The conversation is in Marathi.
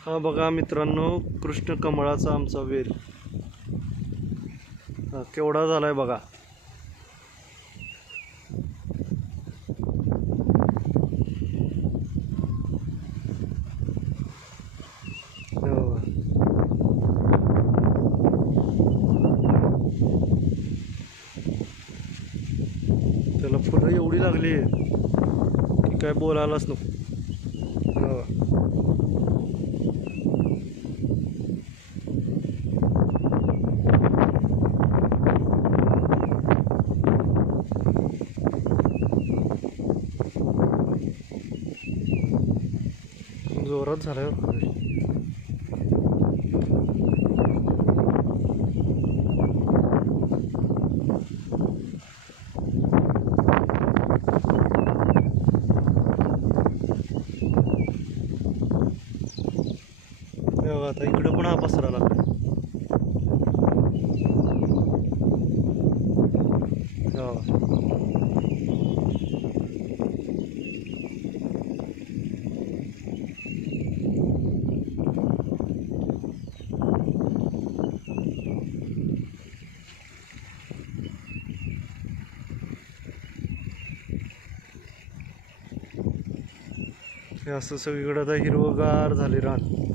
हा बघा मित्रांनो कृष्ण कमळाचा आमचा वेल. हा, केवढा झालाय बघा. बघा. त्याला फुलं एवढी लागली की काय बोलायलाच नको हे बघा. जोरात झालाय आता इकडं पण हा पसरा लागला हे बघा. हे असं सगळीकडं आता हिरवंगार झाले रान.